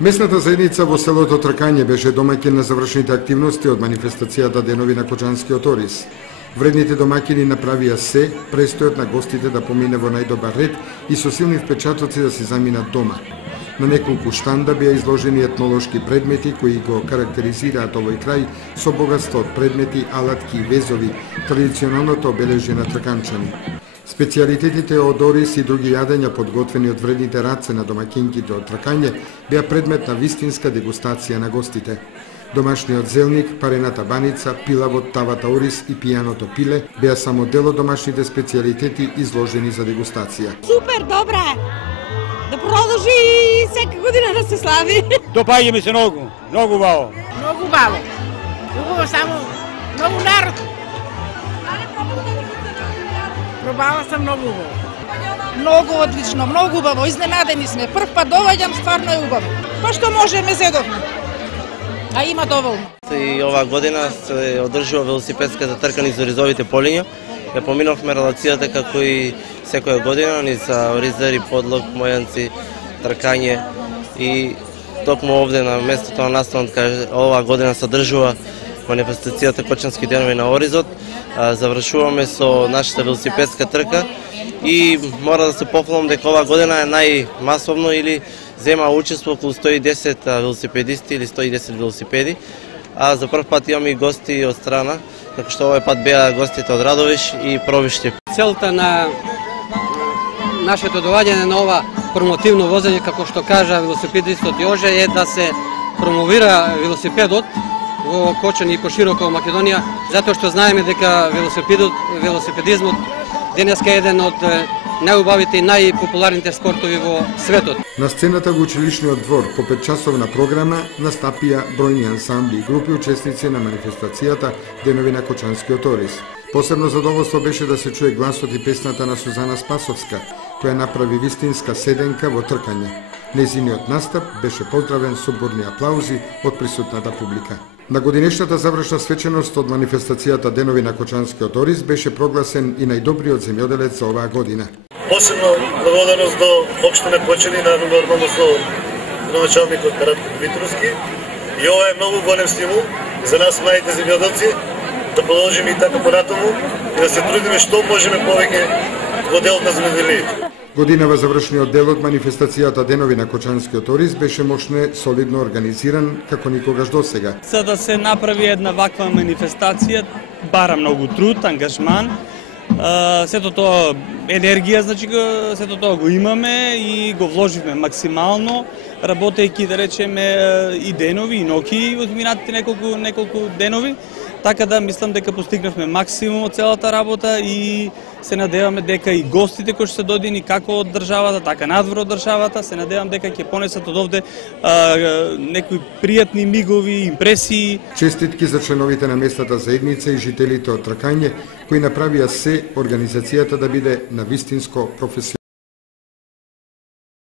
Местната заедница во селото Тркање беше домаќин на завршените активности од манифестацијата Денови на Кочанскиот ориз. Вредните домаќини направија се престојот на гостите да помине во најдобар ред и со силни впечатоци да се заминат дома. На неколку штанда беа изложени етнолошки предмети кои го карактеризираат овој крај со богатство од предмети, алатки и везови, традиционалното обележје на трканчани. Специјалитетите од ориз и други јадења подготвени од вредните раце на домаќинките од Тркање беа предмет на вистинска дегустација на гостите. Домашниот зелник, парената баница, пилавот, тавата ориз и пијаното пиле беа само дел од домашните специјалитети изложени за дегустација. Супер, добра е! Да продолжи и сека година да се слави. Допаѓа ми се многу убаво. Многу убаво. Убаво, само многу народ. Пробала сам многу убаво. Многу одлично, многу убаво. Изненадени сме. Прв пат доваѓам, стварно е убаво. Па што можеме зедовме. А има доволно. И оваа година се одржува велосипедската трка низ Оризовите полиња. Ја поминовме релацијата како и секоја година низ Оризари, Подлог, Мојанци, Тркање и токму овде на местото на настанот кај оваа година се одржува манифестацијата Кочански денови на Оризот. Завршуваме со нашата велосипедска трка и мора да се пофалам дека оваа година е најмасовно или зема учество околу 110 велосипедисти или 110 велосипеди, а за прв пат имаме и гости од страна, како што овој пат беа гостите од Радовиш и Пробиште. Целта на нашето доваѓање на ова промотивно возење, како што кажа велосипедистот Јоже, е да се промовира велосипедот во Кочани и пошироко во Македонија, затоа што знаеме дека велосипедизмот денеска е еден од најубавите и најпопуларните спортови во светот. На сцената во училишниот двор по 5-часовна програма настапија бројни ансамбли и групи учесници на манифестацијата Денови на Кочанскиот ориз. Посебно задоволство беше да се чуе гласот и песната на Сузана Спасовска, која направи вистинска седенка во Тркање. Незиниот настап беше поздравен со бурни аплаузи од присутната публика. На годинешната завршна свеченост од манифестацијата Денови на Кочанскиот ориз беше прогласен и најдобриот земјоделец за оваа година. Посебно благодарност до општина Кочани, нормално со началникот Каратко Дмитровски. И ова е многу голем стимул за нас младите земјоделци да продолжиме и така понатаму и да се трудиме што можеме повеќе во делот на земјоделието. Годинава завршниот дел од манифестацијата Денови на Кочанскиот ориз беше мощно солидно организиран како никогаш досега. За да се направи една ваква манифестација бара многу труд, ангажман. Сето тоа енергија, значи сето тоа го имаме и го вложивме максимално, работејќи да речеме и денови и ноќи од минатите неколку денови. Така да мислам дека постигнавме максимум од целата работа и се надеваме дека и гостите кои што се додени како од државата, така надвор од државата, се надевам дека ќе понесат од овде некои пријатни мигови, импресии. Честитки за членовите на местната заедница и жителите од Тркање кои направија се организацијата да биде на вистинско професионално